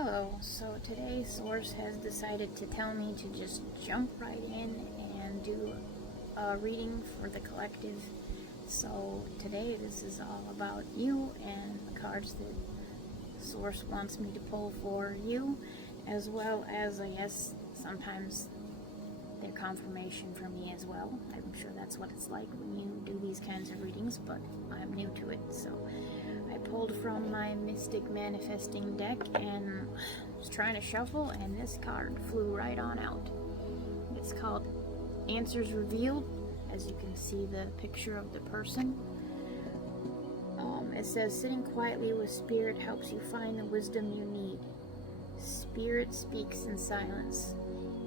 Hello, so today Source has decided to tell me to just jump right in and do a reading for the collective. So today this is all about you and the cards that Source wants me to pull for you, as well as, I guess, sometimes their confirmation for me as well. I'm sure that's what it's like when you do these kinds of readings, but I'm new to it, so I pulled from my Mystic Manifesting deck and was trying to shuffle, and this card flew right on out. It's called Answers Revealed. As you can see the picture of the person. It says, sitting quietly with Spirit helps you find the wisdom you need. Spirit speaks in silence.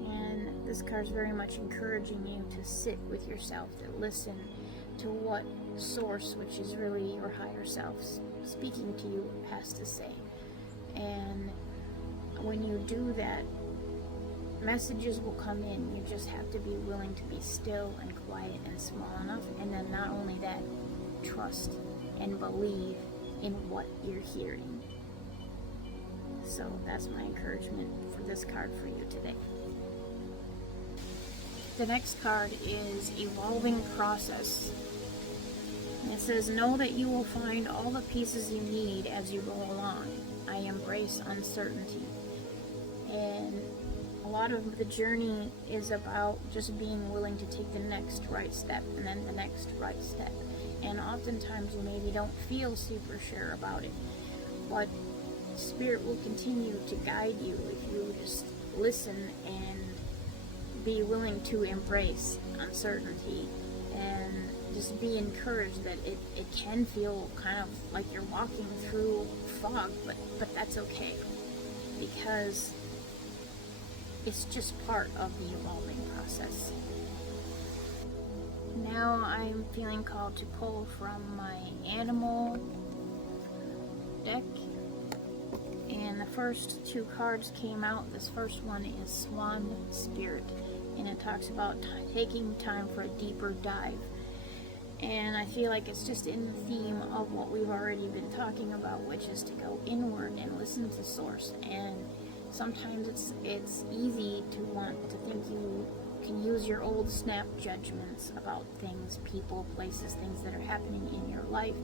And this card is very much encouraging you to sit with yourself, to listen to what Source, which is really your higher self, speaking to you, has to say. And when you do that, messages will come in. You just have to be willing to be still and quiet and small enough. And then not only that, trust and believe in what you're hearing. So that's my encouragement for this card for you today. The next card is Evolving Process. It says, know that you will find all the pieces you need as you go along. I embrace uncertainty. And a lot of the journey is about just being willing to take the next right step and then the next right step. And oftentimes you maybe don't feel super sure about it, but Spirit will continue to guide you if you just listen and be willing to embrace uncertainty and just be encouraged that it can feel kind of like you're walking through fog, but that's okay, because it's just part of the evolving process. Now I'm feeling called to pull from my animal deck, and the first two cards came out. This first one is Swan Spirit, and it talks about taking time for a deeper dive. And I feel like it's just in the theme of what we've already been talking about, which is to go inward and listen to Source. And sometimes it's easy to want to think you can use your old snap judgments about things, people, places, things that are happening in your life.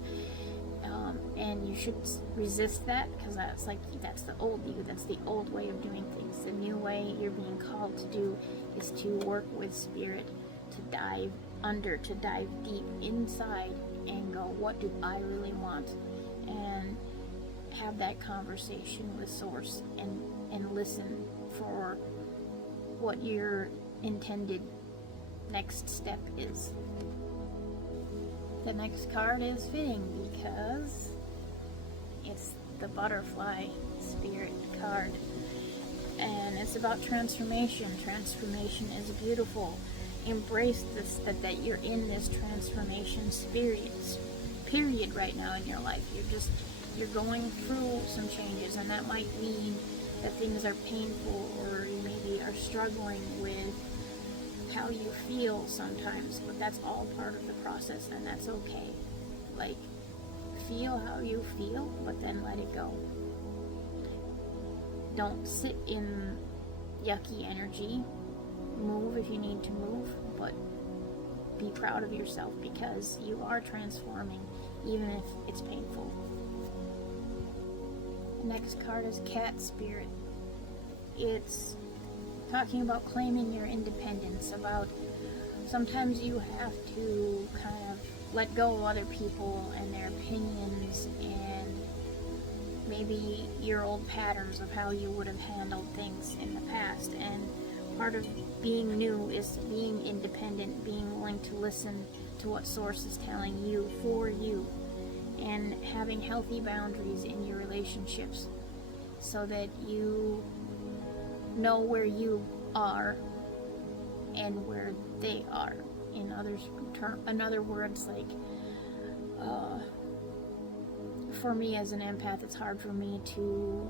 And you should resist that, because that's the old you, that's the old way of doing things. The new way you're being called to do is to work with Spirit, to dive under, to dive deep inside and go, what do I really want? And have that conversation with Source and listen for what your intended next step is. The next card is fitting because it's the Butterfly Spirit card, and it's about transformation. Transformation is beautiful. Embrace this, that you're in this transformation period right now in your life. You're going through some changes, and that might mean that things are painful, or you maybe are struggling with how you feel sometimes, but that's all part of the process, and that's okay. Like, feel how you feel, but then let it go. Don't sit in yucky energy. Move if you need to move, but be proud of yourself, because you are transforming, even if it's painful. The next card is Cat Spirit. It's talking about claiming your independence, about sometimes you have to kind of let go of other people and their opinions and maybe your old patterns of how you would have handled things in the past. And part of being new is being independent, being willing to listen to what Source is telling you for you, and having healthy boundaries in your relationships so that you know where you are and where they are. In other words, like, for me as an empath, it's hard for me to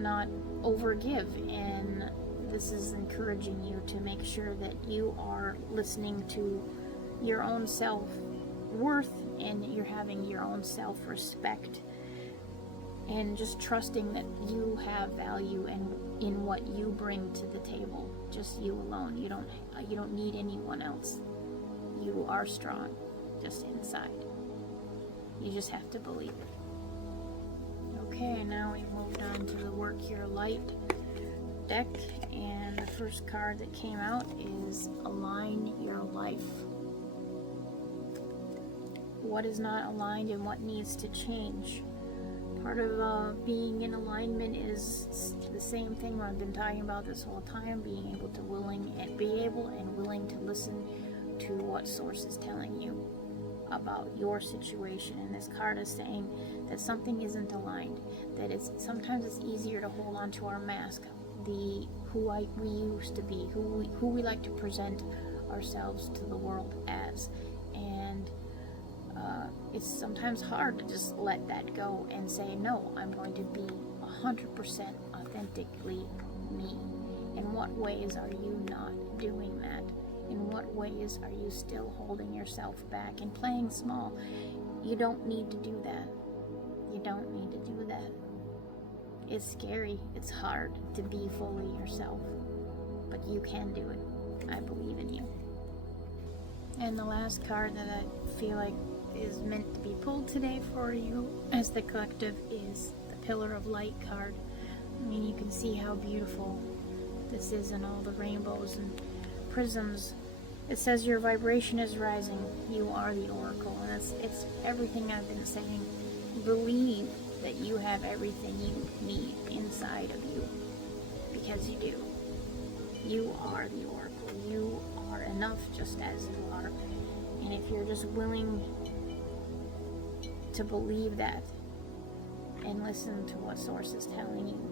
not overgive, and this is encouraging you to make sure that you are listening to your own self-worth and you're having your own self-respect and just trusting that you have value in what you bring to the table. Just you alone. You don't need anyone else. You are strong, just inside. You just have to believe it. Okay, now we moved on to the Work Your Light deck, and the first card that came out is Align Your Life. What is not aligned and what needs to change? Part of being in alignment is the same thing I've been talking about this whole time, being able to willing to listen to what source is telling you about your situation. And this card is saying that something isn't aligned, that sometimes it's easier to hold on to our mask, we used to be, who we like to present ourselves to the world as. And it's sometimes hard to just let that go and say, no, I'm going to be 100% authentically me. In what ways are you not doing that? In what ways are you still holding yourself back and playing small? You don't need to do that. You don't need to do that. It's scary. It's hard to be fully yourself. But you can do it. I believe in you. And the last card that I feel like is meant to be pulled today for you as the collective is the Pillar of Light card. I mean, you can see how beautiful this is and all the rainbows and prisms. It says your vibration is rising. You are the oracle. And it's everything I've been saying. Believe that you have everything you need inside of you. Because you do. You are the oracle. You are enough just as you are. And if you're just willing to believe that and listen to what source is telling you,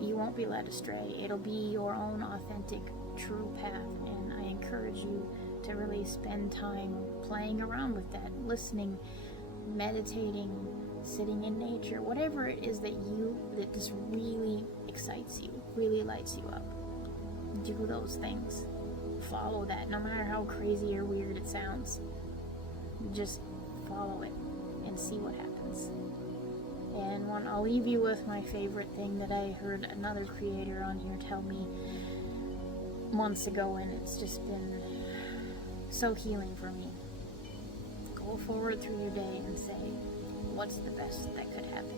you won't be led astray. It'll be your own authentic, true path. And I encourage you to really spend time playing around with that, listening, meditating, sitting in nature, whatever it is that just really excites you, really lights you up. Do those things. Follow that, no matter how crazy or weird it sounds. Just follow it and see what happens. And I'll leave you with my favorite thing that I heard another creator on here tell me months ago, and it's just been so healing for me. Go forward through your day and say, what's the best that could happen?